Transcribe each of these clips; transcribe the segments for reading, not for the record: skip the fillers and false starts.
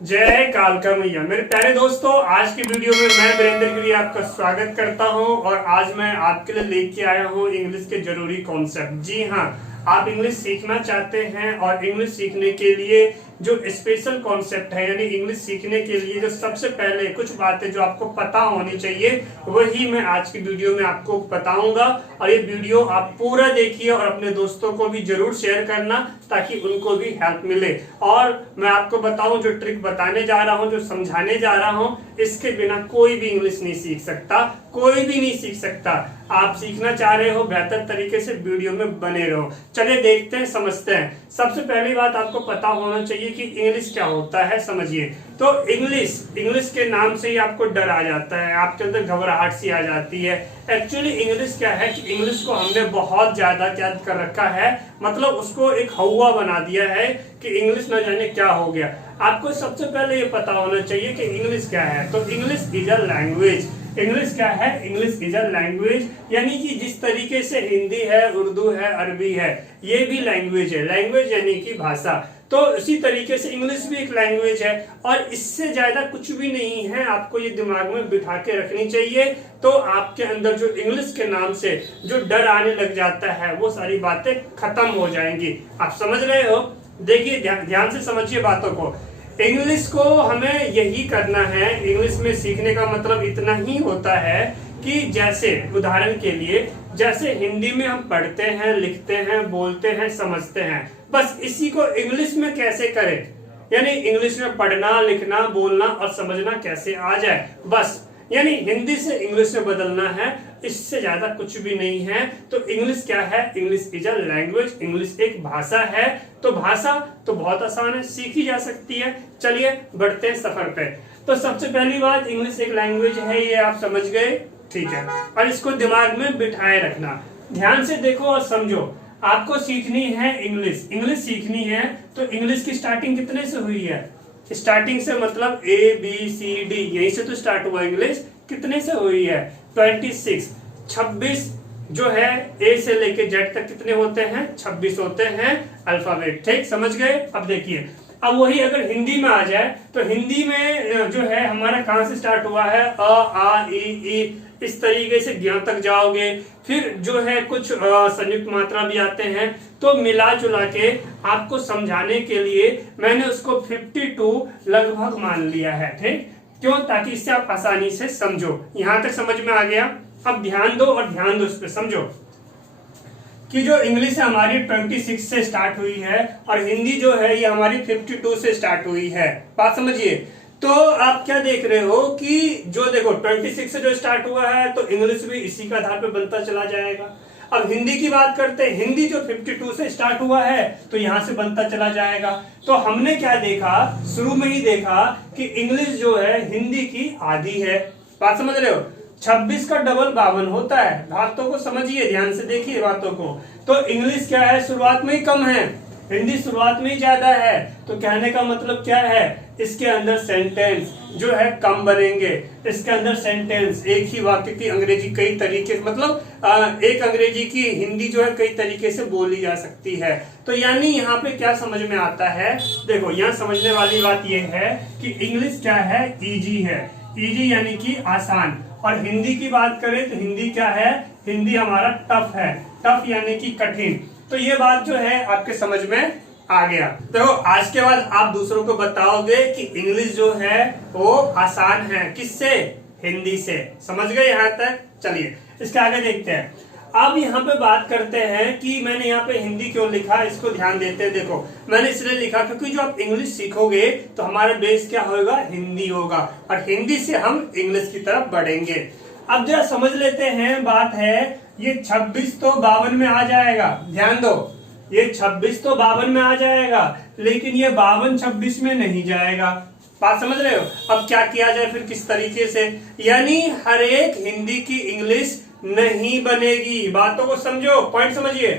जय कालका मैया। मेरे प्यारे दोस्तों, आज की वीडियो में मैं वीरेंद्र गिरी आपका स्वागत करता हूं और आज मैं आपके लिए लेके आया हूं इंग्लिश के जरूरी कॉन्सेप्ट। जी हाँ, आप इंग्लिश सीखना चाहते हैं और इंग्लिश सीखने के लिए जो स्पेशल कॉन्सेप्ट है, यानी इंग्लिश सीखने के लिए जो सबसे पहले कुछ बातें जो आपको पता होनी चाहिए, वही मैं आज की वीडियो में आपको बताऊंगा। और ये वीडियो आप पूरा देखिए और अपने दोस्तों को भी जरूर शेयर करना ताकि उनको भी हेल्प मिले। और मैं आपको बताऊं, जो ट्रिक बताने जा रहा हूं, जो समझाने जा रहा हूं, इसके बिना कोई भी इंग्लिश नहीं सीख सकता, कोई भी नहीं सीख सकता। आप सीखना चाह रहे हो बेहतर तरीके से, वीडियो में बने रहो। चलिए देखते हैं, समझते हैं। सबसे पहली बात आपको पता होना चाहिए कि इंग्लिश क्या होता है। समझिए तो इंग्लिश के नाम से ही आपको डर आ जाता है, आपके अंदर घबराहट सी आ जाती है। एक्चुअली इंग्लिश क्या है कि इंग्लिश को हमने बहुत ज्यादा क्या कर रखा है, मतलब उसको एक हवा बना दिया है कि इंग्लिश न जाने क्या हो गया। आपको सबसे पहले ये पता होना चाहिए कि इंग्लिश क्या है। तो English is a language. English क्या है? इंग्लिश इज अ लैंग्वेज, यानी कि जिस तरीके से हिंदी है, उर्दू है, अरबी है, ये भी लैंग्वेज है। लैंग्वेज यानी कि भाषा। तो इसी तरीके से इंग्लिश भी एक लैंग्वेज है और इससे ज्यादा कुछ भी नहीं है। आपको ये दिमाग में बिठा के रखनी चाहिए। तो आपके अंदर जो इंग्लिश के नाम से जो डर आने लग जाता है, वो सारी बातें खत्म हो जाएंगी। आप समझ रहे हो? देखिए, ध्यान से समझिए बातों को। इंग्लिश को हमें यही करना है। इंग्लिश में सीखने का मतलब इतना ही होता है कि जैसे उदाहरण के लिए, जैसे हिंदी में हम पढ़ते हैं, लिखते हैं, बोलते हैं, समझते हैं, बस इसी को इंग्लिश में कैसे करें, यानी इंग्लिश में पढ़ना, लिखना, बोलना और समझना कैसे आ जाए, बस। यानी हिंदी से इंग्लिश में बदलना है, इससे ज्यादा कुछ भी नहीं है। तो इंग्लिश क्या है? English is a language. English एक भाषा है। तो भाषा तो बहुत आसान है, सीखी जा सकती है। चलिए बढ़ते हैं सफर पे। तो सबसे पहली बात, इंग्लिश एक लैंग्वेज है, ये आप समझ गए, ठीक है। और इसको दिमाग में बिठाए रखना। ध्यान से देखो और समझो। आपको सीखनी है इंग्लिश, इंग्लिश सीखनी है तो इंग्लिश की स्टार्टिंग कितने से हुई है? स्टार्टिंग से मतलब ABCD, यही से तो स्टार्ट हुआ। इंग्लिश कितने से हुई है? 26 जो है, A से लेके Z तक कितने होते हैं? 26 होते हैं अल्फाबेट। ठीक, समझ गए? अब देखिए, अब वही अगर हिंदी में आ जाए तो हिंदी में जो है हमारा कहां से स्टार्ट हुआ है? अ, आ, ई, इस तरीके से ज्ञ तक जाओगे। फिर जो है कुछ संयुक्त मात्रा भी आते हैं। तो मिला जुला के आपको समझाने के लिए मैंने उसको 52 लगभग मान लिया है। ठीक, क्यों? ताकि इससे आप आसानी से समझो। यहां तक समझ में आ गया? अब ध्यान दो और ध्यान दो इस पे, समझो कि जो इंग्लिश है हमारी 26 से स्टार्ट हुई है और हिंदी जो है ये हमारी 52 से स्टार्ट हुई है। बात समझिए। तो आप क्या देख रहे हो कि जो देखो 26 से जो स्टार्ट हुआ है तो इंग्लिश भी इसी का आधार पे बनता चला जाएगा। अब हिंदी की बात करते हैं, हिंदी जो 52 से स्टार्ट हुआ है तो यहां से बनता चला जाएगा। तो हमने क्या देखा, शुरू में ही देखा कि इंग्लिश जो है हिंदी की आधी है। बात समझ रहे हो? 26 का डबल 52 होता है। बातों को समझिए, ध्यान से देखिए बातों को। तो इंग्लिश क्या है? शुरुआत में ही कम है, हिंदी शुरुआत में ही ज्यादा है। तो कहने का मतलब क्या है? इसके अंदर सेंटेंस जो है कम बनेंगे। इसके अंदर सेंटेंस, एक ही वाक्य की अंग्रेजी कई तरीके से, मतलब एक अंग्रेजी की हिंदी जो है कई तरीके से बोली जा सकती है। तो यानी यहाँ पे क्या समझ में आता है? देखो, यहाँ समझने वाली बात यह है कि इंग्लिश क्या है? इजी है। इजी यानी कि आसान। और हिंदी की बात करें तो हिंदी क्या है? हिंदी हमारा टफ है। टफ यानी कि कठिन। तो ये बात जो है आपके समझ में आ गया। तो आज के बाद आप दूसरों को बताओगे कि इंग्लिश जो है वो आसान है। किससे? हिंदी से। समझ गए यहां तक? चलिए इसके आगे देखते हैं। अब यहाँ पे बात करते हैं कि मैंने यहाँ पे हिंदी क्यों लिखा, इसको ध्यान देते हैं। देखो, मैंने इसलिए लिखा क्योंकि जो आप इंग्लिश सीखोगे तो हमारा बेस क्या होगा? हिंदी होगा और हिंदी से हम इंग्लिश की तरफ बढ़ेंगे। अब जरा समझ लेते हैं। बात है, ये 26 तो 52 में आ जाएगा। ध्यान दो, ये 26 तो 52 में आ जाएगा, लेकिन ये 52 26 में नहीं जाएगा। बात समझ रहे हो? अब क्या किया जाए फिर, किस तरीके से? यानी हर एक हिंदी की इंग्लिश नहीं बनेगी। बातों को समझो, पॉइंट समझिए।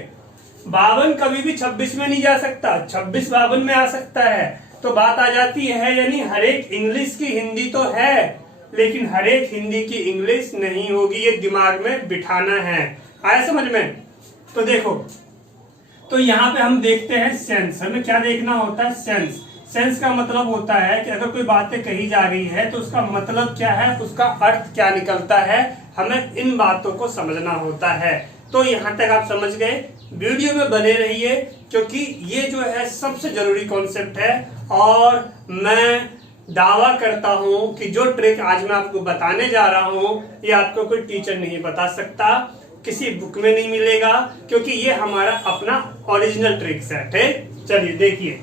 52 कभी भी 26 में नहीं जा सकता, 26 52 में आ सकता है। तो बात आ जाती है, यानी हर एक इंग्लिश की हिंदी तो है, लेकिन हर एक हिंदी की इंग्लिश नहीं होगी। ये दिमाग में बिठाना है। आया समझ में? तो देखो, तो यहाँ पे हम देखते हैं सेंस। हमें क्या देखना होता है? सेंस। सेंस का मतलब होता है कि अगर कोई बातें कही जा रही है तो उसका मतलब क्या है, उसका अर्थ क्या निकलता है, हमें इन बातों को समझना होता है। तो यहां तक आप समझ गए, वीडियो में बने रहिए क्योंकि ये जो है सबसे जरूरी कॉन्सेप्ट है। और मैं दावा करता हूं कि जो ट्रिक आज मैं आपको बताने जा रहा हूं ये आपको कोई टीचर नहीं बता सकता, किसी बुक में नहीं मिलेगा, क्योंकि ये हमारा अपना ओरिजिनल ट्रिक सेट है। चलिए देखिए,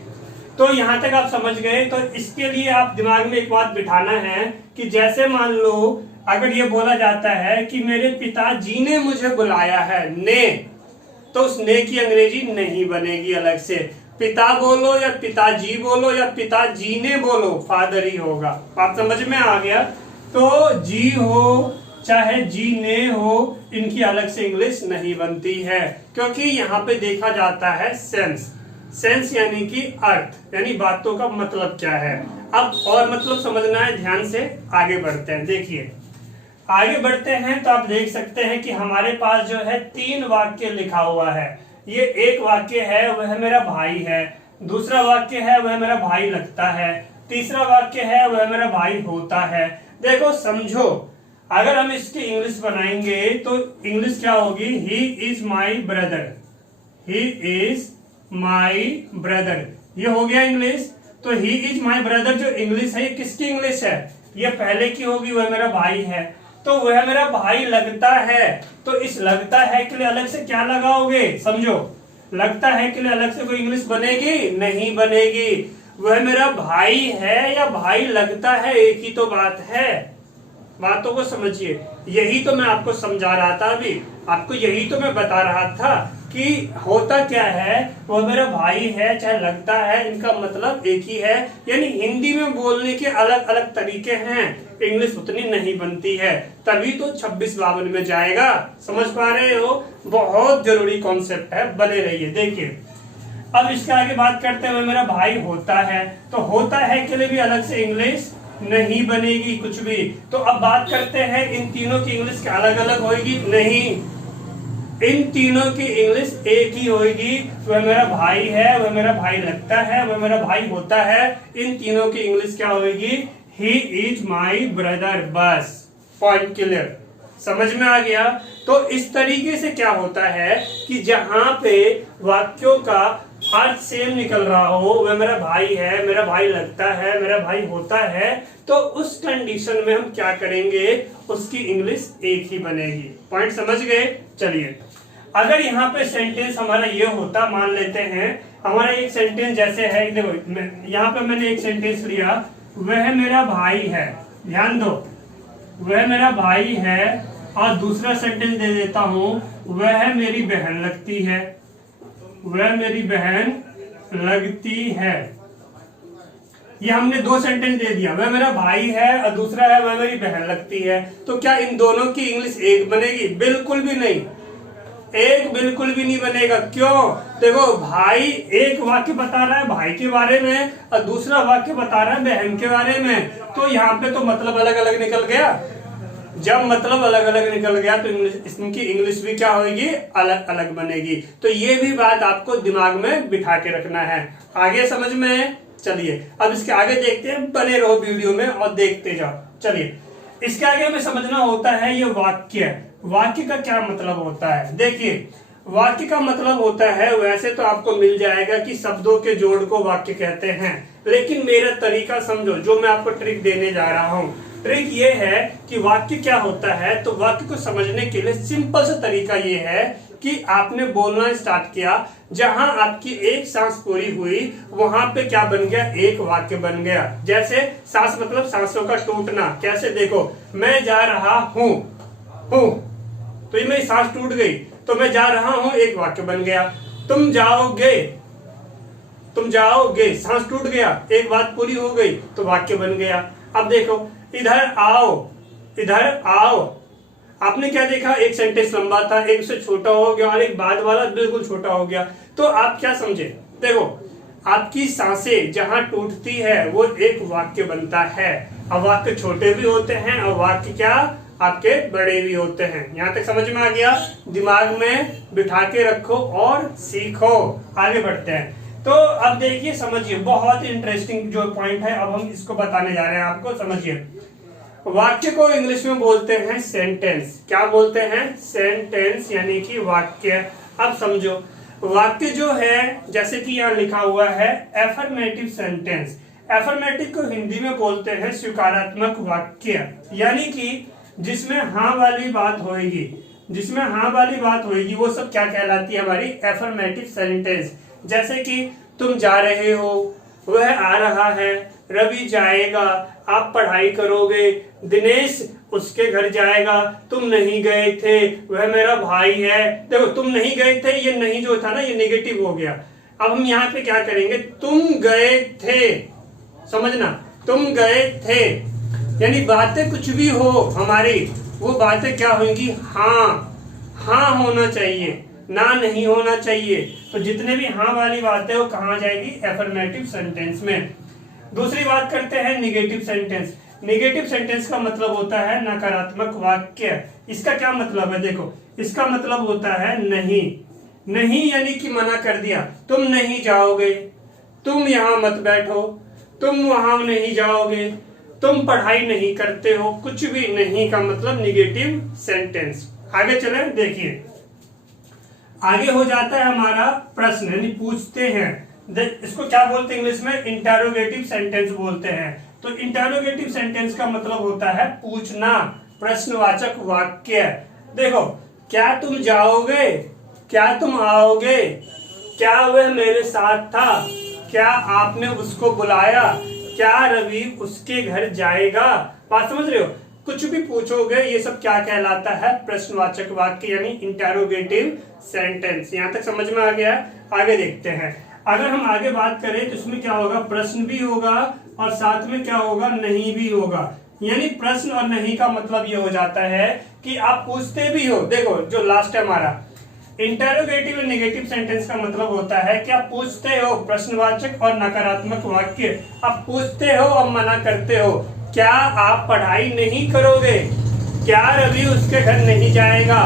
तो यहां तक आप समझ गए। तो इसके लिए आप दिमाग में एक बात बिठाना है कि जैसे मान लो अगर ये बोला जाता है कि मेरे पिताजी ने मुझे बुलाया है, ने, तो उस ने की अंग्रेजी नहीं बनेगी अलग से। पिता बोलो या पिताजी बोलो या पिताजी ने बोलो, फादर ही होगा। आप समझ में आ गया। तो जी हो चाहे जी ने हो, इनकी अलग से इंग्लिश नहीं बनती है, क्योंकि यहाँ पे देखा जाता है सेंस। सेंस यानी कि अर्थ, यानी बातों का मतलब क्या है। अब और मतलब समझना है, ध्यान से आगे बढ़ते हैं। देखिए आगे बढ़ते हैं तो आप देख सकते हैं कि हमारे पास जो है 3 वाक्य लिखा हुआ है। ये एक वाक्य है वह मेरा भाई है, दूसरा वाक्य है वह मेरा भाई लगता है, तीसरा वाक्य है वह मेरा भाई होता है। देखो समझो, अगर हम इसकी इंग्लिश बनाएंगे तो इंग्लिश क्या होगी, he is my brother, he is my brother, ये हो गया इंग्लिश। तो ही इज माई ब्रदर जो इंग्लिश है, ये किसकी इंग्लिश है, ये पहले की होगी, वह मेरा भाई है। तो वह मेरा भाई लगता है, तो इस लगता है के लिए अलग से क्या लगाओगे, समझो, लगता है के लिए अलग से कोई इंग्लिश बनेगी, नहीं बनेगी। वह मेरा भाई है या भाई लगता है, एक ही तो बात है। बातों को समझिए, यही तो मैं आपको समझा रहा था अभी, आपको यही तो मैं बता रहा था कि होता क्या है, वो मेरा भाई है चाहे लगता है, इनका मतलब एक ही है। यानी हिंदी में बोलने के अलग अलग तरीके हैं, इंग्लिश उतनी नहीं बनती है, तभी तो 2652 में जाएगा। समझ पा रहे हो, बहुत जरूरी कॉन्सेप्ट है, बने रहिए। देखिए अब इसके आगे बात करते हैं, मेरा भाई होता है, तो होता है के लिए भी अलग से इंग्लिश नहीं बनेगी कुछ भी। तो अब बात करते हैं इन तीनों की इंग्लिश क्या अलग अलग होगी, नहीं, इन तीनों की इंग्लिश एक ही होगी। वह मेरा भाई है, वह मेरा भाई लगता है, वह मेरा भाई होता है, इन तीनों की इंग्लिश क्या होगी, ही इज माई ब्रदर। बस पॉइंट क्लियर, समझ में आ गया। तो इस तरीके से क्या होता है कि जहां पे वाक्यों का अर्थ सेम निकल रहा हो, वह मेरा भाई है, मेरा भाई लगता है, मेरा भाई होता है, तो उस कंडीशन में हम क्या करेंगे, उसकी इंग्लिश एक ही बनेगी। पॉइंट समझ गए। चलिए अगर यहाँ पे सेंटेंस हमारा ये होता, मान लेते हैं हमारा एक सेंटेंस जैसे है, देखो यहाँ पे मैंने एक सेंटेंस लिया, वह मेरा भाई है, ध्यान दो, वह मेरा भाई है, और दूसरा सेंटेंस दे देता हूं, वह मेरी बहन लगती है, वह मेरी बहन लगती है। ये हमने 2 सेंटेंस दे दिया, वह मेरा भाई है और दूसरा है वह मेरी बहन लगती है। तो क्या इन दोनों की इंग्लिश एक बनेगी, बिल्कुल भी नहीं, एक बिल्कुल भी नहीं बनेगा। क्यों, देखो भाई एक वाक्य बता रहा है भाई के बारे में और दूसरा वाक्य बता रहा है बहन के बारे में, तो यहाँ पे तो मतलब अलग अलग निकल गया। जब मतलब अलग अलग निकल गया तो इनकी इंग्लिश भी क्या होगी, अलग अलग बनेगी। तो ये भी बात आपको दिमाग में बिठा के रखना है। आगे समझ में, चलिए अब इसके आगे देखते हैं, बने रहो वीडियो में और देखते जाओ। चलिए इसके आगे हमें समझना होता है ये वाक्य, वाक्य का क्या मतलब होता है। देखिए वाक्य का मतलब होता है, वैसे तो आपको मिल जाएगा कि शब्दों के जोड़ को वाक्य कहते हैं, लेकिन मेरा तरीका समझो, जो मैं आपको ट्रिक देने जा रहा हूँ। ट्रिक ये है कि वाक्य क्या होता है, तो वाक्य को समझने के लिए सिंपल सा तरीका ये है कि आपने बोलना स्टार्ट किया, जहां आपकी एक सांस पूरी हुई वहां पे क्या बन गया, एक वाक्य बन गया। जैसे सांस मतलब सांसों का टूटना, कैसे देखो, मैं जा रहा हूं, तो ये मेरी सांस टूट गई, तो मैं जा रहा हूं एक वाक्य बन गया। तुम जाओगे, सांस टूट गया, एक बात पूरी हो गई तो वाक्य बन गया। अब देखो इधर आओ, आपने क्या देखा, एक सेंटेंस लंबा था, एक से छोटा हो गया और एक बाद वाला बिल्कुल छोटा हो गया। तो आप क्या समझे, देखो आपकी सांसें जहां टूटती है वो एक वाक्य बनता है। अब वाक्य छोटे भी होते हैं और वाक्य क्या आपके बड़े भी होते हैं। यहां तक समझ में आ गया, दिमाग में बिठा के रखो और सीखो। आगे बढ़ते हैं। तो अब देखिए, समझिए, बहुत इंटरेस्टिंग जो पॉइंट है, अब हम इसको बताने जा रहे हैं आपको। समझिए, वाक्य को इंग्लिश में बोलते हैं सेंटेंस। क्या बोलते हैं? सेंटेंस, यानी कि वाक्य। अब समझो, वाक्य जो है, जैसे कि यहाँ लिखा हुआ है एफर्मेटिव सेंटेंस। एफर्मेटिव को हिंदी में बोलते हैं स्वीकारात्मक वाक्य, यानी कि जिसमें हाँ वाली बात होगी, जिसमें हाँ वाली बात होगी, वो सब क्या कहलाती है? हमारी एफर्मेटिव सेंटेंस। जैसे कि तुम जा रहे हो, वह आ रहा है, रवि जाएगा, आप पढ़ाई करोगे, दिनेश उसके घर जाएगा, तुम नहीं गए थे, वह मेरा भाई है। देखो, तुम नहीं गए थे, ये नहीं जो था ना, ये नेगेटिव हो गया। अब हम यहाँ पे क्या करेंगे? तुम गए थे, समझना, तुम गए थे, यानी बातें कुछ भी हो हमारी, वो बातें क्या होंगी? हाँ, हाँ होना चाहिए, ना नहीं होना चाहिए। तो जितने भी हाँ वाली बातें वो कहाँ जाएगी? एफर्मेटिव सेंटेंस में। दूसरी बात करते हैं निगेटिव सेंटेंस। निगेटिव सेंटेंस का मतलब होता है नकारात्मक वाक्य। इसका क्या मतलब है? देखो, इसका मतलब होता है नहीं। नहीं यानी कि मना कर दिया, तुम नहीं जाओगे, तुम यहाँ मत बैठो, तुम वहां नहीं जाओगे, तुम पढ़ाई नहीं करते हो, कुछ भी नहीं का मतलब निगेटिव सेंटेंस। आगे चले, देखिए, आगे हो जाता है हमारा प्रश्न, यानी पूछते हैं। इसको क्या बोलते हैं इंग्लिश में? इंटरोगेटिव सेंटेंस बोलते हैं। तो इंटरोगेटिव सेंटेंस का मतलब होता है पूछना, प्रश्नवाचक वाक्य। देखो, क्या तुम जाओगे? क्या तुम आओगे? क्या वह मेरे साथ था? क्या आपने उसको बुलाया? क्या रवि उसके घर जाएगा? बात समझ रहे हो? कुछ भी पूछोगे, ये सब क्या कहलाता है? प्रश्नवाचक वाक्य, यानी इंटरोगेटिव सेंटेंस। यहां तक समझ में आ गया? आगे देखते हैं। अगर हम आगे बात करें तो इसमें क्या होगा? प्रश्न भी होगा और साथ में क्या होगा? नहीं भी होगा। यानी प्रश्न और नहीं का मतलब ये हो जाता है कि आप पूछते भी हो। देखो, जो लास्ट है हमारा इंटरोगेटिव और नेगेटिव सेंटेंस का मतलब होता है कि आप पूछते हो, प्रश्नवाचक और नकारात्मक वाक्य। आप पूछते हो और मना करते हो। क्या आप पढ़ाई नहीं करोगे? क्या रवि उसके घर नहीं जाएगा?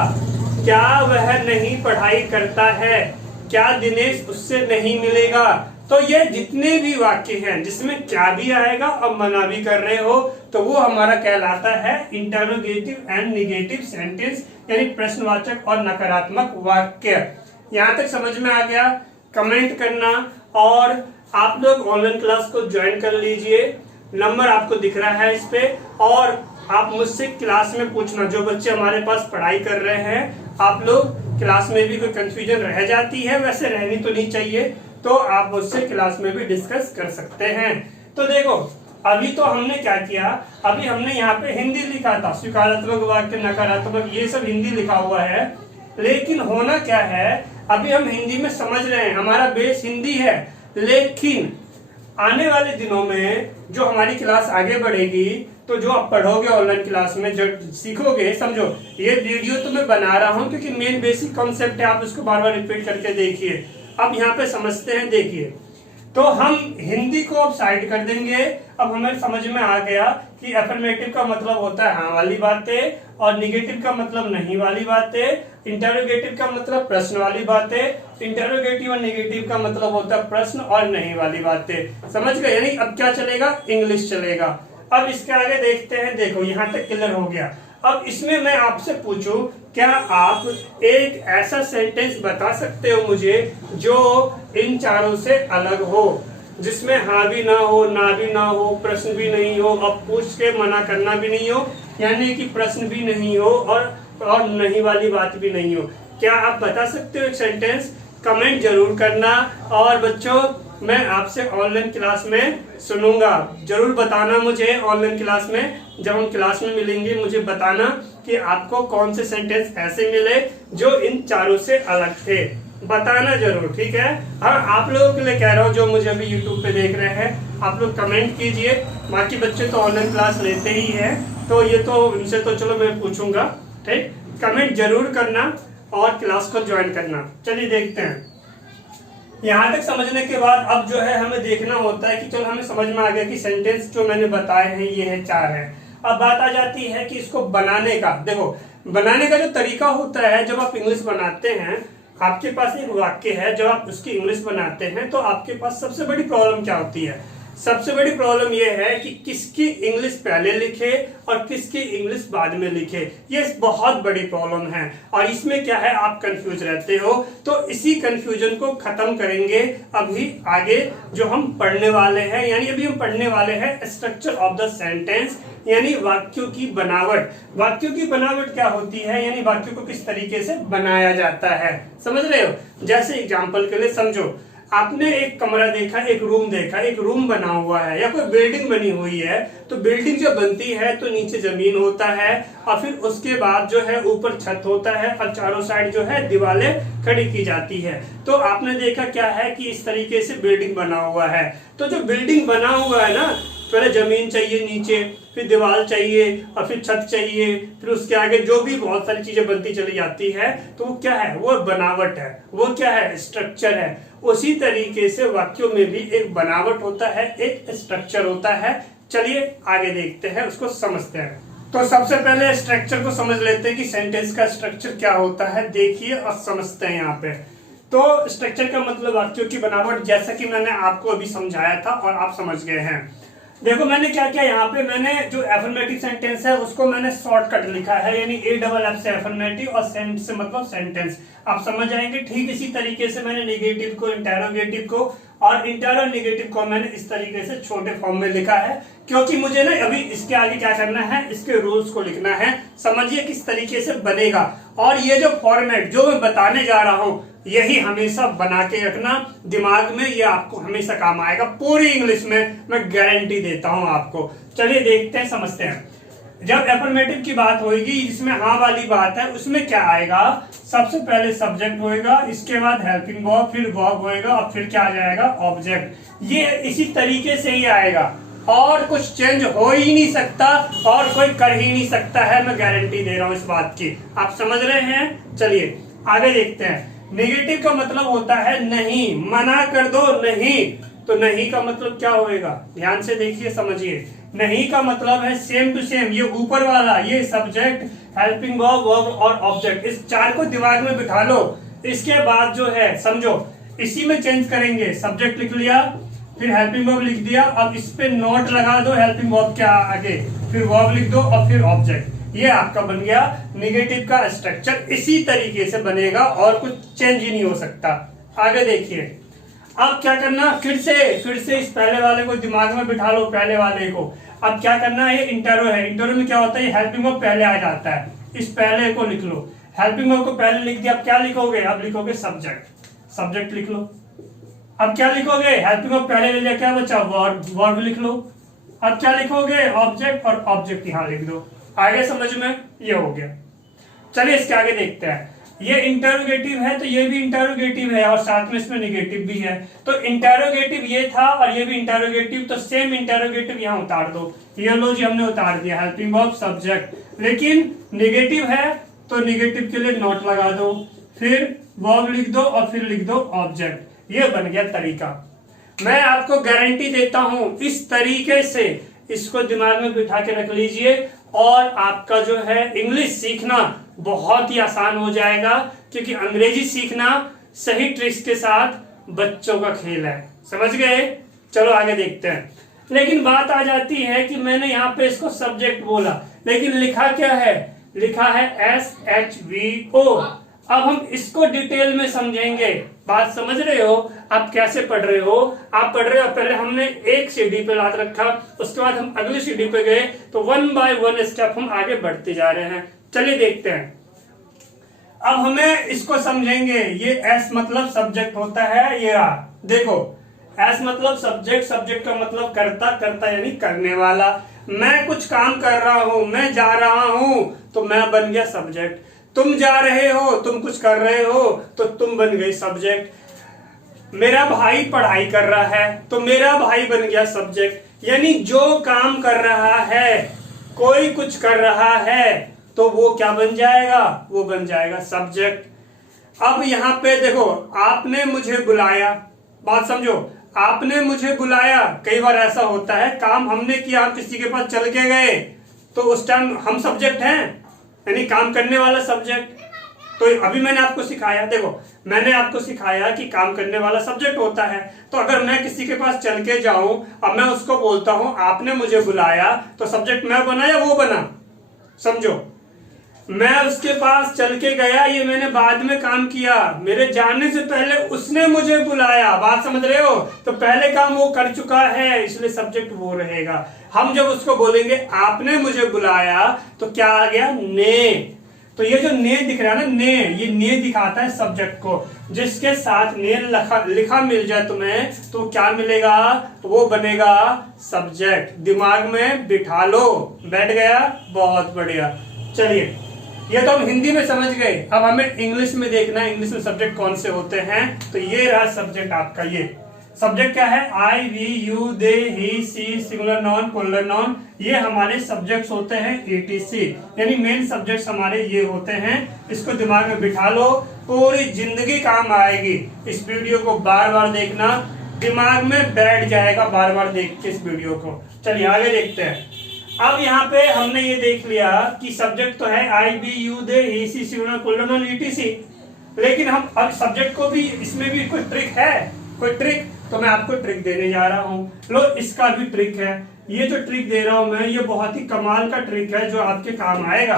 क्या वह नहीं पढ़ाई करता है? क्या दिनेश उससे नहीं मिलेगा? तो ये जितने भी वाक्य हैं जिसमें क्या भी आएगा और मना भी कर रहे हो, तो वो हमारा कहलाता है इंटरोगेटिव एंड नेगेटिव सेंटेंस, यानी प्रश्नवाचक और नकारात्मक वाक्य। यहां तक समझ में आ गया? कमेंट करना, और आप लोग ऑनलाइन क्लास को ज्वाइन कर लीजिए। नंबर आपको दिख रहा है इस पे, और आप मुझसे क्लास में पूछना। जो बच्चे हमारे पास पढ़ाई कर रहे हैं, आप लोग क्लास में भी कोई कंफ्यूजन रह जाती है, वैसे रहनी तो नहीं चाहिए, तो आप मुझसे क्लास में भी डिस्कस कर सकते हैं। तो देखो, अभी तो हमने क्या किया? अभी हमने यहाँ पे हिंदी लिखा था, स्वीकारात्मक वाक्य, नकारात्मक, ये सब हिंदी लिखा हुआ है। लेकिन होना क्या है, अभी हम हिंदी में समझ रहे हैं, हमारा बेस हिंदी है। लेकिन आने वाले दिनों में जो हमारी क्लास आगे बढ़ेगी, तो जो आप पढ़ोगे ऑनलाइन क्लास में, जो सीखोगे, समझो, ये वीडियो तो मैं बना रहा हूँ क्योंकि मेन बेसिक कॉन्सेप्ट है, आप उसको बार बार रिपीट करके देखिए। अब यहाँ पे समझते हैं, देखिए, तो हम हिंदी को अब साइड कर देंगे। अब हमें समझ में आ गया कि एफर्मेटिव का मतलब होता है हाँ वाली बातें, और निगेटिव का मतलब नहीं वाली बातें, इंटरोगेटिव का मतलब प्रश्न वाली बातें, इंटरोगेटिव और नेगेटिव का मतलब होता है प्रश्न और नहीं वाली बातें। समझ गए? यानी अब क्या चलेगा? इंग्लिश चलेगा। अब इसके आगे देखते हैं। देखो, यहाँ तक क्लियर हो गया। अब इसमें मैं आपसे पूछूं, क्या आप एक ऐसा सेंटेंस बता सकते हो मुझे जो इन चारों से अलग हो, जिसमें हाँ भी ना हो, ना भी ना हो, प्रश्न भी नहीं हो, अब पूछ के मना करना भी नहीं हो, यानी कि प्रश्न भी नहीं हो और नहीं वाली बात भी नहीं हो? क्या आप बता सकते हो एक सेंटेंस? कमेंट जरूर करना। और बच्चों, मैं आपसे ऑनलाइन क्लास में सुनूंगा, जरूर बताना मुझे ऑनलाइन क्लास में। जब हम क्लास में मिलेंगे, मुझे बताना कि आपको कौन से सेंटेंस ऐसे मिले जो इन चारों से अलग थे, बताना जरूर, ठीक है? हाँ, आप लोगों के लिए कह रहा हूँ जो मुझे अभी यूट्यूब पे देख रहे हैं, आप लोग कमेंट कीजिए। बाकी बच्चे तो ऑनलाइन क्लास लेते ही हैं, तो ये तो उनसे तो चलो मैं पूछूंगा, ठीक? कमेंट जरूर करना और क्लास को ज्वाइन करना। चलिए देखते हैं। यहाँ तक समझने के बाद अब जो है हमें देखना होता है कि चलो हमें समझ में आ गया कि सेंटेंस जो मैंने बताए हैं ये है, 4 है। अब बात आ जाती है कि इसको बनाने का। देखो, बनाने का जो तरीका होता है, जब आप इंग्लिश बनाते हैं, आपके पास एक वाक्य है, जब आप उसकी इंग्लिश बनाते हैं तो आपके पास सबसे बड़ी प्रॉब्लम क्या होती है? सबसे बड़ी प्रॉब्लम यह है कि किसकी इंग्लिश पहले लिखे और किसकी इंग्लिश बाद में लिखे। ये बहुत बड़ी प्रॉब्लम है और इसमें क्या है, आप कंफ्यूज रहते हो। तो इसी कंफ्यूजन को खत्म करेंगे अभी आगे जो हम पढ़ने वाले हैं। यानी अभी हम पढ़ने वाले हैं स्ट्रक्चर ऑफ द सेंटेंस, यानी वाक्यों की बनावट। वाक्यों की बनावट क्या होती है, यानी वाक्यों को किस तरीके से बनाया जाता है, समझ रहे हो? जैसे एग्जाम्पल के लिए समझो, आपने एक कमरा देखा, एक रूम देखा, एक रूम बना हुआ है या कोई बिल्डिंग बनी हुई है। तो बिल्डिंग जो बनती है तो नीचे जमीन होता है और फिर उसके बाद जो है ऊपर छत होता है और चारों साइड जो है दीवारें खड़ी की जाती है। तो आपने देखा क्या है कि इस तरीके से बिल्डिंग बना हुआ है। तो जो बिल्डिंग बना हुआ है ना, पहले जमीन चाहिए नीचे, फिर दीवार चाहिए और फिर छत चाहिए, फिर उसके आगे जो भी बहुत सारी चीजें बनती चली जाती है। तो वो क्या है, वो बनावट है, वो क्या है, स्ट्रक्चर है। उसी तरीके से वाक्यों में भी एक बनावट होता है, एक स्ट्रक्चर होता है। चलिए आगे देखते हैं, उसको समझते हैं। तो सबसे पहले स्ट्रक्चर को समझ लेते हैं कि सेंटेंस का स्ट्रक्चर क्या होता है। देखिए और समझते हैं यहाँ पे। तो स्ट्रक्चर का मतलब वाक्यों की बनावट, जैसा कि मैंने आपको अभी समझाया था और आप समझ गए हैं। देखो मैंने क्या किया, यहाँ पे मैंने जो एफर्मेटिव सेंटेंस है उसको मैंने शॉर्टकट लिखा है, यानी AFF से एफर्मेटिव और सेंट से मतलब सेंटेंस, आप समझ जाएंगे। ठीक इसी तरीके से मैंने नेगेटिव को, इंटेरोगेटिव को और इंटेरोगेटिव को मैंने इस तरीके से छोटे फॉर्म में लिखा है, क्योंकि मुझे ना अभी इसके आगे क्या करना है, इसके रूल्स को लिखना है। समझिए किस तरीके से बनेगा। और ये जो फॉर्मेट जो मैं बताने जा रहा हूं, यही हमेशा बना के रखना दिमाग में, ये आपको हमेशा काम आएगा पूरी इंग्लिश में, मैं गारंटी देता हूं आपको। चलिए देखते हैं, समझते हैं। जब एफर्मेटिव की बात होगी, जिसमें हाँ वाली बात है, उसमें क्या आएगा, सबसे पहले सब्जेक्ट होएगा, इसके बाद हेल्पिंग वर्ब, फिर वर्ब होएगा और फिर क्या आ जाएगा, ऑब्जेक्ट। ये इसी तरीके से ही आएगा और कुछ चेंज हो ही नहीं सकता और कोई कर ही नहीं सकता है, मैं गारंटी दे रहा हूं इस बात की। आप समझ रहे हैं? चलिए आगे देखते हैं। नेगेटिव का मतलब होता है नहीं, मना कर दो, नहीं। तो नहीं का मतलब क्या होएगा, ध्यान से देखिए, समझिए। नहीं का मतलब है सेम टू सेम, ये ऊपर वाला, ये सब्जेक्ट, हेल्पिंग वर्ब, वर्ब और ऑब्जेक्ट, इस चार को दिमाग में बिठा लो। इसके बाद जो है समझो, इसी में चेंज करेंगे। सब्जेक्ट लिख लिया, फिर हेल्पिंग वर्ब लिख दिया, अब इस पे नोट लगा दो हेल्पिंग वर्ब के आगे, फिर वर्ब लिख दो और फिर ऑब्जेक्ट। ये आपका बन गया नेगेटिव का स्ट्रक्चर। इसी तरीके से बनेगा और कुछ चेंज ही नहीं हो सकता। आगे देखिए, अब क्या करना, फिर से इस पहले वाले को दिमाग में बिठा लो, पहले वाले को। अब क्या करना है, ये इंटरो है। इंटरो में क्या होता है, हेल्पिंग वर्ब पहले आ जाता है, इस पहले को लिख लो। हेल्पिंग वर्ब को पहले लिख दिया, अब क्या लिखोगे, अब लिखोगे सब्जेक्ट, सब्जेक्ट लिख लो। अब क्या लिखोगे, हेल्पिंग वर्ब पहले ले लिया, क्या बचा, वर्ब, वर्ब लिख लो। अब क्या लिखोगे, ऑब्जेक्ट, और ऑब्जेक्ट यहां लिख दो। आगे समझ में, ये हो गया। चलिए इसके आगे देखते हैं। ये इंटरोगेटिव है तो ये भी इंटरोगेटिव है और साथ में इसमें नेगेटिव भी है। तो इंटरोगेटिव ये था और ये भी इंटरोगेटिव, तो सेम इंटरोगेटिव यहाँ उतार दो। ये लो जी, हमने उतार दिया हेल्पिंग वर्ब, सब्जेक्ट। लेकिन नेगेटिव है तो नेगेटिव के लिए नोट लगा दो, फिर वर्ब लिख दो और फिर लिख दो ऑब्जेक्ट। ये बन गया तरीका। मैं आपको गारंटी देता हूं, इस तरीके से इसको दिमाग में बिठा के रख लीजिए और आपका जो है इंग्लिश सीखना बहुत ही आसान हो जाएगा, क्योंकि अंग्रेजी सीखना सही ट्रिक्स के साथ बच्चों का खेल है। समझ गए? चलो आगे देखते हैं। लेकिन बात आ जाती है कि मैंने यहाँ पे इसको सब्जेक्ट बोला, लेकिन लिखा क्या है, लिखा है SHVO। अब हम इसको डिटेल में समझेंगे। बात समझ रहे हो? आप कैसे पढ़ रहे हो? आप पढ़ रहे हो, पहले हमने एक सीढ़ी पे हाथ रखा, उसके बाद हम अगली सीढ़ी पे गए, तो 1 बाय 1 स्टेप हम आगे बढ़ते जा रहे हैं। चलिए देखते हैं। अब हमें इसको समझेंगे। ये एस मतलब सब्जेक्ट होता है, ये रहा, देखो एस मतलब सब्जेक्ट, सब्जेक्ट का मतलब करता, करता यानी करने वाला। मैं कुछ काम कर रहा हूं, मैं जा रहा हूं, तो मैं बन गया सब्जेक्ट। तुम जा रहे हो, तुम कुछ कर रहे हो, तो तुम बन गई सब्जेक्ट। मेरा भाई पढ़ाई कर रहा है, तो मेरा भाई बन गया सब्जेक्ट। यानी जो काम कर रहा है, कोई कुछ कर रहा है, तो वो क्या बन जाएगा, वो बन जाएगा सब्जेक्ट। अब यहाँ पे देखो, आपने मुझे बुलाया, बात समझो, आपने मुझे बुलाया। कई बार ऐसा होता है, काम हमने किया, हम किसी के पास चल के गए, तो उस टाइम हम सब्जेक्ट हैं, यानी काम करने वाला सब्जेक्ट। तो अभी मैंने आपको सिखाया, देखो मैंने आपको सिखाया कि काम करने वाला सब्जेक्ट होता है। तो अगर मैं किसी के पास चल के जाऊं, अब मैं उसको बोलता हूं आपने मुझे बुलाया, तो सब्जेक्ट मैं बना या वो बना? समझो, मैं उसके पास चल के गया, ये मैंने बाद में काम किया, मेरे जाने से पहले उसने मुझे बुलाया। बात समझ रहे हो? तो पहले काम वो कर चुका है, इसलिए सब्जेक्ट वो रहेगा। हम जब उसको बोलेंगे आपने मुझे बुलाया, तो क्या आ गया? ने। तो ये जो ने दिख रहा है ना, ने, ये ने दिखाता है सब्जेक्ट को। जिसके साथ ने लिखा मिल जाए तुम्हें, तो क्या मिलेगा? वो बनेगा सब्जेक्ट। दिमाग में बिठा लो। बैठ गया? बहुत बढ़िया। चलिए, ये तो हम हिंदी में समझ गए। अब हमें इंग्लिश में देखना है, इंग्लिश में सब्जेक्ट कौन से होते हैं। तो ये रहा सब्जेक्ट आपका। ये सब्जेक्ट क्या है? I, we, you, they, he, she, singular noun, plural noun, ये हमारे सब्जेक्ट्स होते हैं ETC, यानी मेन सब्जेक्ट्स हमारे ये होते हैं। इसको दिमाग में बिठा लो, पूरी जिंदगी काम आएगी। इस वीडियो को बार बार देखना, दिमाग में बैठ जाएगा बार बार देख के इस वीडियो को। चलिए आगे देखते हैं। अब यहाँ पे हमने ये देख लिया कि सब्जेक्ट तो है I, we, you, they, he, she, singular, plural noun, ETC, लेकिन हम अब सब्जेक्ट को भी, इसमें भी कोई ट्रिक है, कोई ट्रिक, तो मैं आपको ट्रिक देने जा रहा हूं। लो, इसका भी ट्रिक है। ये जो ट्रिक दे रहा हूं मैं, ये बहुत ही कमाल का ट्रिक है जो आपके काम आएगा।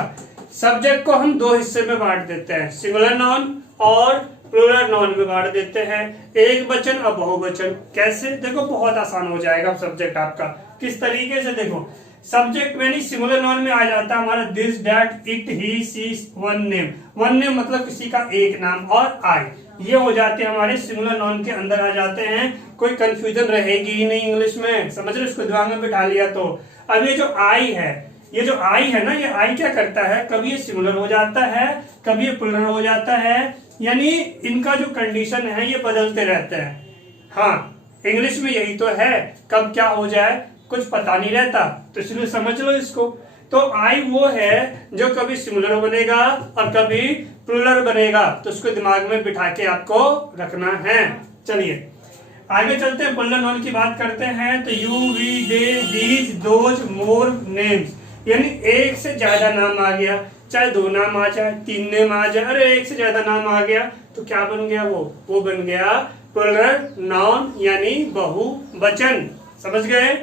सब्जेक्ट को हम दो हिस्से में बांट देते हैं, सिंगुलर नाउन और प्लूरल नाउन में बांट देते हैं, एक वचन और बहुवचन। कैसे? देखो बहुत आसान हो जाएगा सब्जेक्ट आपका। किस तरीके से? देखो, सब्जेक्ट में नहीं, सिंगुलर नाउन में आ जाता है हमारा this, that, it, he, she, one name. One name मतलब किसी का एक नाम, और आई, ये हो जाते हैं हमारे सिंगुलर नाउन के अंदर आ जाते हैं। कोई कंफ्यूजन रहेगी ही नहीं इंग्लिश में, समझ रहे? इसको दिमाग में बिठा लिया तो। अब ये जो आई है, ये जो आई है ना, ये आई क्या करता है? कभी ये सिंगुलर हो जाता है, कभी ये प्लूरल हो जाता है, यानी इनका जो कंडीशन है ये बदलते रहते हैं। हाँ, इंग्लिश में यही तो है, कब क्या हो जाए कुछ पता नहीं रहता, तो इसलिए समझ लो इसको। तो आई वो है जो कभी सिंगुलर बनेगा और कभी प्लूरल बनेगा, तो उसको दिमाग में बिठा के आपको रखना है। चलिए आगे चलते हैं, प्लूरल नाउन की बात करते हैं। तो you, we, they, these, those, more names, यानी एक से ज्यादा नाम आ गया, चाहे दो नाम आ जाए, तीन नाम आ जाए, अरे एक से ज्यादा नाम आ गया, तो क्या बन गया? वो बन गया प्लूरल नाउन, यानी बहुवचन। समझ गए?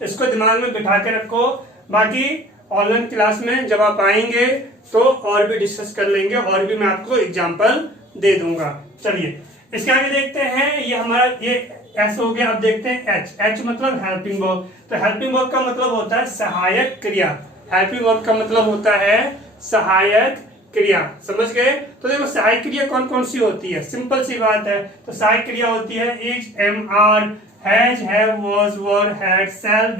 इसको दिमाग में बिठा के रखो। बाकी ऑनलाइन क्लास में जब आप आएंगे तो और भी डिस्कस कर लेंगे, और भी मैं आपको एग्जांपल दे दूंगा। चलिए इसके आगे देखते हैं। ये हमारा ये एस हो गया। अब देखते हैं एच। एच मतलब हेल्पिंग वर्ब। तो हेल्पिंग वर्ब का मतलब होता है सहायक क्रिया। हेल्पिंग वर्ब का मतलब होता है सहायक क्रिया। समझ गए? तो देखो सहायक क्रिया कौन कौन सी होती है, सिंपल सी बात है। तो सहायक क्रिया होती है is, am, are, has, have, was, were, had, shall,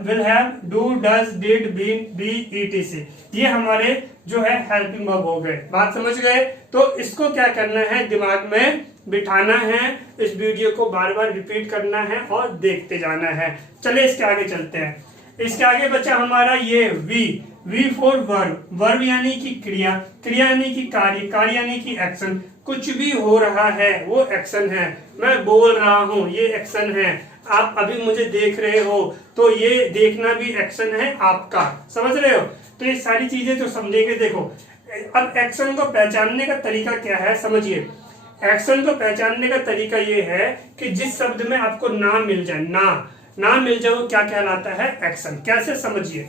will have, do, does, did, been, be, ETC। ये हमारे जो है हेल्पिंग वर्ब हो गए। बात समझ गए? तो इसको क्या करना है? दिमाग में बिठाना है, इस वीडियो को बार बार रिपीट करना है और देखते जाना है। चलिए इसके आगे चलते हैं। इसके आगे बचा हमारा ये वी फॉर वर्ब। वर्ब यानी कि क्रिया, क्रिया यानी कि कार्य, कार्य यानी कि एक्शन। कुछ भी हो रहा है वो एक्शन है। मैं बोल रहा हूँ ये एक्शन है, आप अभी मुझे देख रहे हो तो ये देखना भी एक्शन है आपका। समझ रहे हो? तो ये सारी चीजें तो समझेंगे। देखो अब एक्शन को पहचानने का तरीका क्या है, समझिए। एक्शन को पहचानने का तरीका ये है कि जिस शब्द में आपको ना मिल जाए, ना मिल जाए, वो क्या कहलाता है? एक्शन। कैसे? समझिए।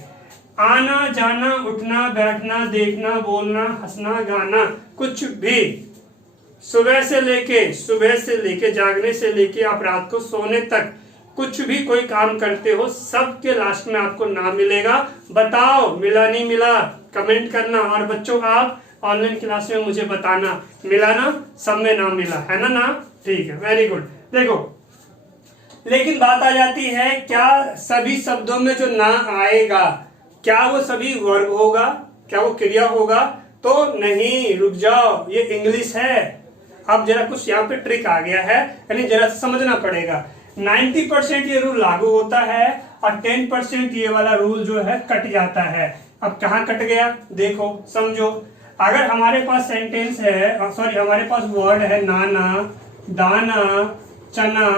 आना, जाना, उठना, बैठना, देखना, बोलना, हंसना, गाना, कुछ भी, सुबह से लेके जागने से लेके आप रात को सोने तक कुछ भी कोई काम करते हो, सबके लास्ट में आपको ना मिलेगा। बताओ मिला नहीं मिला? कमेंट करना। और बच्चों आप ऑनलाइन क्लास में मुझे बताना मिला ना? सब में ना मिला है ना? ठीक है, वेरी गुड। देखो लेकिन बात आ जाती है, क्या सभी शब्दों में जो ना आएगा, क्या वो सभी वर्ब होगा? क्या वो क्रिया होगा? तो नहीं, रुक जाओ, ये इंग्लिश है। अब जरा कुछ यहाँ पे ट्रिक आ गया है, यानी जरा समझना पड़ेगा। 90% ये रूल लागू होता है और 10% ये वाला रूल जो है कट जाता है। अब कहाँ कट गया? देखो, समझो। अगर हमारे पास सेंटेंस है, सॉरी हमारे पास वर्ड है नाना, दाना, चना,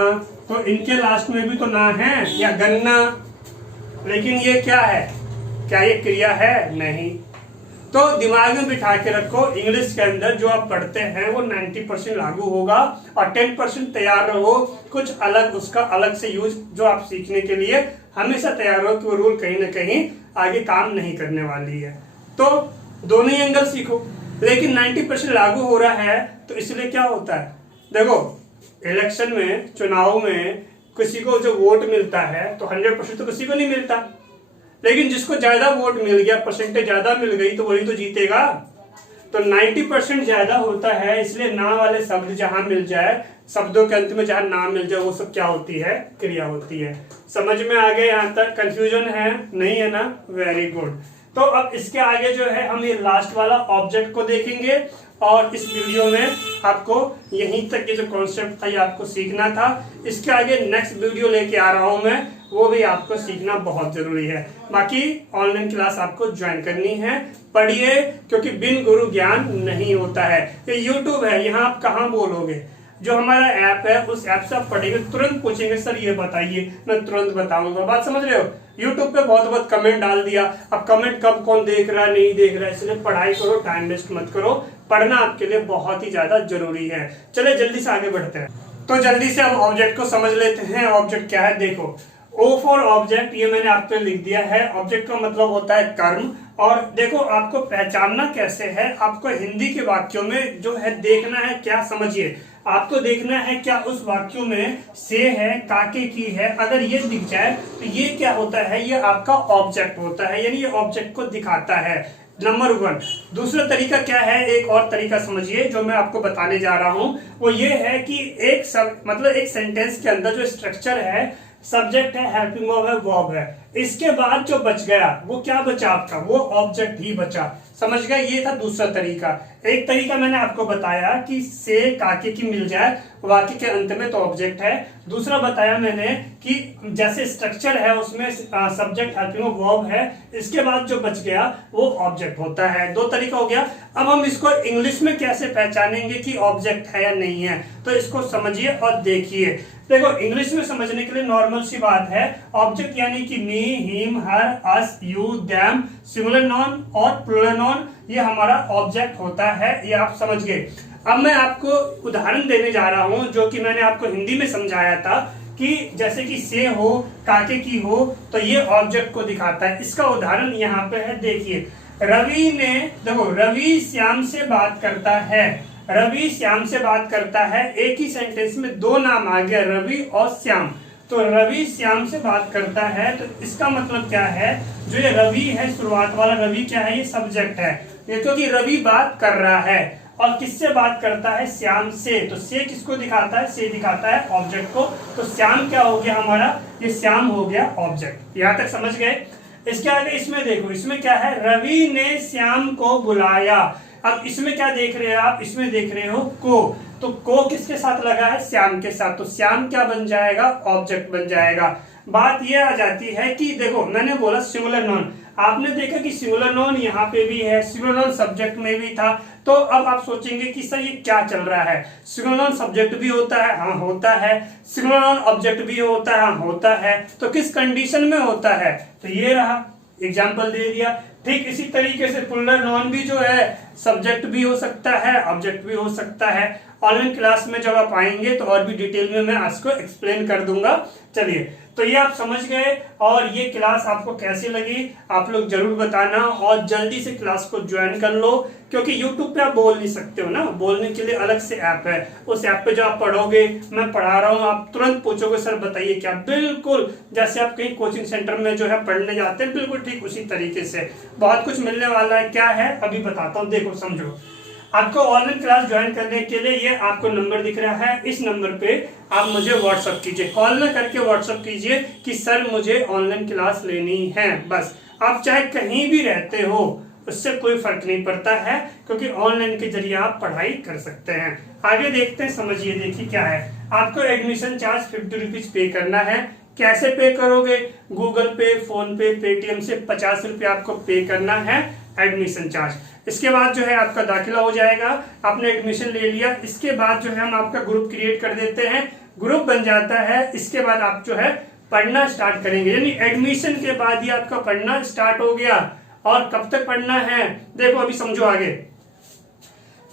तो इनके लास्ट में भी तो ना है, या गन्ना। लेकिन ये क्या है? क्या ये क्रिया है? नहीं। तो दिमाग में बिठा के रखो, इंग्लिश के अंदर जो आप पढ़ते हैं वो 90% लागू होगा और 10% तैयार रहो कुछ अलग, उसका अलग से यूज जो आप सीखने के लिए हमेशा तैयार रहो कि वो रूल कहीं ना कहीं आगे काम नहीं करने वाली है। तो दोनों ही एंगल सीखो, लेकिन 90% लागू हो रहा है तो इसलिए क्या होता है, देखो इलेक्शन में, चुनाव में किसी को जो वोट मिलता है तो 100% तो किसी को नहीं मिलता, लेकिन जिसको ज्यादा वोट मिल गया, परसेंटेज ज्यादा मिल गई तो वही तो जीतेगा। तो 90% ज्यादा होता है, इसलिए ना वाले शब्द जहां मिल जाए, शब्दों के अंत में जहां ना मिल जाए, वो सब क्या होती है, क्रिया होती है। समझ में आ गया? यहां तक कंफ्यूजन है? नहीं है ना? Very good. तो अब इसके आगे जो है हम ये लास्ट वाला ऑब्जेक्ट को देखेंगे और इस वीडियो में आपको यहीं तक ये जो कॉन्सेप्ट था ये आपको सीखना था। इसके आगे नेक्स्ट वीडियो लेके आ रहा हूं मैं, वो भी आपको सीखना बहुत जरूरी है। बाकी ऑनलाइन क्लास आपको ज्वाइन करनी है, पढ़िए, क्योंकि बिन गुरु ज्ञान नहीं होता है। ये यूट्यूब है, यहाँ आप कहाँ बोलोगे, जो हमारा ऐप है उस ऐप से आप पढ़ेंगे, तुरंत पूछेंगे सर ये बताइए, मैं तुरंत बताऊंगा। बात समझ रहे हो? यूट्यूब पे बहुत कमेंट डाल दिया, अब कमेंट कब कौन देख रहा है नहीं देख रहा है, इसलिए पढ़ाई करो, टाइम वेस्ट मत करो, पढ़ना आपके लिए बहुत ही ज्यादा जरूरी है। चले जल्दी से आगे बढ़ते हैं। तो जल्दी से अब ऑब्जेक्ट को समझ लेते हैं। ऑब्जेक्ट क्या है, देखो ओ फॉर ऑब्जेक्ट, ये मैंने आपको लिख दिया है। ऑब्जेक्ट का मतलब होता है कर्म। और देखो आपको पहचानना कैसे है, आपको हिंदी के वाक्यों में जो है देखना है क्या, समझिए, आपको देखना है क्या उस वाक्यों में से है, काके की है, अगर ये दिख जाए तो ये क्या होता है, ये आपका ऑब्जेक्ट होता है, यानी ये ऑब्जेक्ट को दिखाता है। नंबर 1। दूसरा तरीका क्या है, एक और तरीका समझिए जो मैं आपको बताने जा रहा हूं, वो ये है कि एक सेंटेंस के अंदर जो स्ट्रक्चर है, सब्जेक्ट है, हेल्पिंग वर्ब है, वर्ब है, इसके बाद जो बच गया वो क्या बचा आपका, वो ऑब्जेक्ट ही बचा। समझ गए? ये था दूसरा तरीका। एक तरीका मैंने आपको बताया कि से काके की मिल जाए वाक्य के अंत में तो ऑब्जेक्ट है। दूसरा बताया मैंने कि जैसे स्ट्रक्चर है उसमें सब्जेक्ट हेल्पिंग वर्ब है, इसके बाद जो बच गया वो ऑब्जेक्ट होता है। 2 तरीका हो गया। अब हम इसको इंग्लिश में कैसे पहचानेंगे कि ऑब्जेक्ट है या नहीं है, तो इसको समझिए और देखिए। देखो इंग्लिश में समझने के लिए नॉर्मल सी बात है, ऑब्जेक्ट यानी कि me, him, her, us, you, them, singular noun और प्लूरल नॉन, ये हमारा ऑब्जेक्ट होता है, ये आप समझ गए। अब मैं आपको उदाहरण देने जा रहा हूं जो कि मैंने आपको हिंदी में समझाया था कि जैसे कि से हो, काके की हो, तो ये ऑब्जेक्ट को दिखाता है। इसका उदाहरण यहाँ पे है, देखिए रवि ने, देखो रवि श्याम से बात करता है, रवि श्याम से बात करता है, एक ही सेंटेंस में 2 नाम आ गया, रवि और श्याम। तो रवि श्याम से बात करता है, तो इसका मतलब क्या है, जो ये रवि है, शुरुआत वाला रवि क्या है, ये सब्जेक्ट है, ये क्योंकि रवि बात कर रहा है और किससे बात करता है, श्याम से। तो से किसको दिखाता है, से दिखाता है ऑब्जेक्ट को। तो श्याम क्या हो गया हमारा, ये श्याम हो गया ऑब्जेक्ट। यहां तक समझ गए? इसके आगे इसमें देखो, इसमें क्या है, रवि ने श्याम को बुलाया। अब इसमें क्या देख रहे हैं आप, इसमें देख रहे हो को, तो को किसके साथ लगा है, श्याम के साथ, तो श्याम क्या बन जाएगा, ऑब्जेक्ट बन जाएगा। बात यह आ जाती है कि देखो मैंने बोला सिंगुलर नॉन, आपने देखा कि सिंगुलर नॉन यहाँ पे भी है, सिंगुलर नॉन सब्जेक्ट में भी था। तो अब आप सोचेंगे कि सर ये क्या चल रहा है, सिंगुलर नॉन सब्जेक्ट भी होता है, हाँ होता है, सिंगुलर नॉन ऑब्जेक्ट भी होता है, हाँ होता है, तो किस कंडीशन में होता है, तो ये रहा, एग्जाम्पल दे दिया। ठीक इसी तरीके से प्लूरल नॉन भी जो है सब्जेक्ट भी हो सकता है, ऑब्जेक्ट भी हो सकता है। ऑनलाइन क्लास में जब आप आएंगे तो और भी डिटेल में मैं इसको एक्सप्लेन कर दूंगा। चलिए, तो ये आप समझ गए, और ये क्लास आपको कैसी लगी आप लोग जरूर बताना, और जल्दी से क्लास को ज्वाइन कर लो, क्योंकि YouTube पे आप बोल नहीं सकते हो ना, बोलने के लिए अलग से ऐप है, उस ऐप पे जो आप पढ़ोगे, मैं पढ़ा रहा हूँ, आप तुरंत पूछोगे सर बताइए क्या, बिल्कुल जैसे आप कहीं कोचिंग सेंटर में जो है पढ़ने जाते हैं, बिल्कुल ठीक उसी तरीके से बहुत कुछ मिलने वाला है। क्या है अभी बताता हूँ, देखो समझो। आपको ऑनलाइन क्लास ज्वाइन करने के लिए ये आपको नंबर दिख रहा है, इस नंबर पे आप मुझे व्हाट्सअप कीजिए, कॉल ना करके व्हाट्सअप कीजिए कि सर मुझे ऑनलाइन क्लास लेनी है। बस आप चाहे कहीं भी रहते हो, उससे कोई फर्क नहीं पड़ता है, क्योंकि ऑनलाइन के जरिए आप पढ़ाई कर सकते हैं। आगे देखते हैं, समझिए, देखिए क्या है। आपको एडमिशन चार्ज 50 रुपीज पे करना है। कैसे पे करोगे, गूगल पे, फोन पे, पेटीएम से 50 रुपये आपको पे करना है एडमिशन चार्ज। इसके बाद जो है आपका दाखिला हो जाएगा, आपने एडमिशन ले लिया, इसके बाद जो है हम आपका ग्रुप क्रिएट कर देते हैं, ग्रुप बन जाता है। इसके बाद आप जो है पढ़ना स्टार्ट करेंगे, यानी एडमिशन के बाद ही आपका पढ़ना स्टार्ट हो गया। और कब तक पढ़ना है देखो अभी समझो आगे।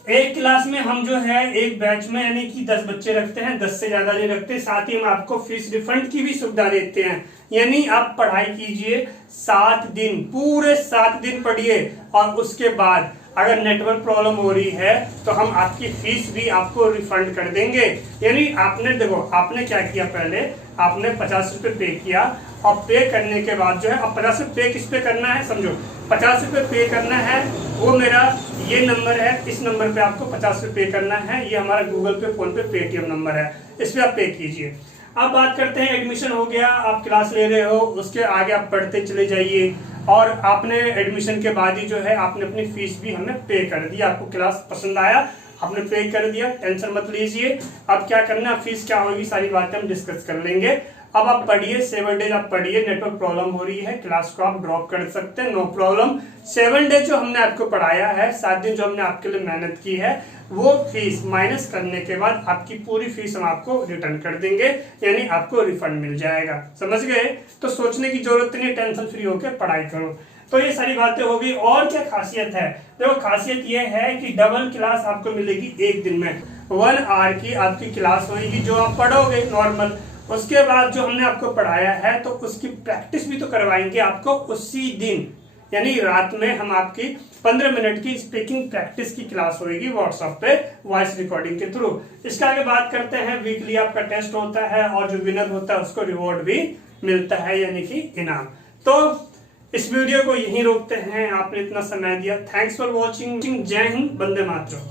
एक क्लास में हम जो है एक बैच में यानी कि 10 बच्चे रखते हैं, 10 से ज्यादा नहीं रखते। साथ ही हम आपको फीस रिफंड की भी सुविधा देते हैं, यानी आप पढ़ाई कीजिए 7 दिन, पूरे 7 दिन पढ़िए और उसके बाद अगर नेटवर्क प्रॉब्लम हो रही है तो हम आपकी फीस भी आपको रिफंड कर देंगे। यानी आपने देखो आपने क्या किया, पहले आपने 50 रुपए पे किया और पे करने के बाद जो है अब 50 रुपए पे किस पे करना है समझो, 50 रुपए पे करना है, वो मेरा ये नंबर है, इस नंबर पे आपको 50 रुपए पे करना है, ये हमारा गूगल पे, फोन पे, पेटीएम नंबर है, इस पे आप पे कीजिए। अब बात करते हैं एडमिशन हो गया, आप क्लास ले रहे हो, उसके आगे आप पढ़ते चले जाइए और आपने एडमिशन के बाद ही जो है आपने अपनी फीस भी हमें पे कर दी। आपको क्लास पसंद आया, आपने पे कर दिया, टेंशन मत लीजिए। अब क्या करना, फीस क्या होगी, सारी बातें हम डिस्कस कर लेंगे। अब आप पढ़िए, 7 डेज आप पढ़िए, नेटवर्क प्रॉब्लम हो रही है, क्लास को आप ड्रॉप कर सकते हैं, नो प्रॉब्लम। 7 डेज जो हमने आपको पढ़ाया है, 7 दिन जो हमने आपके लिए मेहनत की है, वो फीस माइनस करने के बाद आपकी पूरी फीस हम आपको रिटर्न कर देंगे, यानी आपको रिफंड मिल जाएगा। समझ गए? तो सोचने की जरूरत नहीं, टेंशन फ्री होकर पढ़ाई करो। तो ये सारी बातें होगी। और क्या खासियत है, देखो खासियत ये है कि डबल क्लास आपको मिलेगी एक दिन में, 1 आवर की आपकी क्लास होगी जो आप पढ़ोगे नॉर्मल। उसके बाद जो हमने आपको पढ़ाया है तो उसकी प्रैक्टिस भी तो करवाएंगे आपको उसी दिन, यानी रात में हम आपकी 15 मिनट की स्पीकिंग प्रैक्टिस की क्लास होगी व्हाट्सएप पे वॉइस रिकॉर्डिंग के थ्रू। इसके आगे बात करते हैं, वीकली आपका टेस्ट होता है और जो विनर होता है उसको रिवॉर्ड भी मिलता है, यानी कि इनाम। तो इस वीडियो को यहीं रोकते हैं, आपने इतना समय दिया, थैंक्स फॉर वॉचिंग, जय हिंद, वंदे मातरम।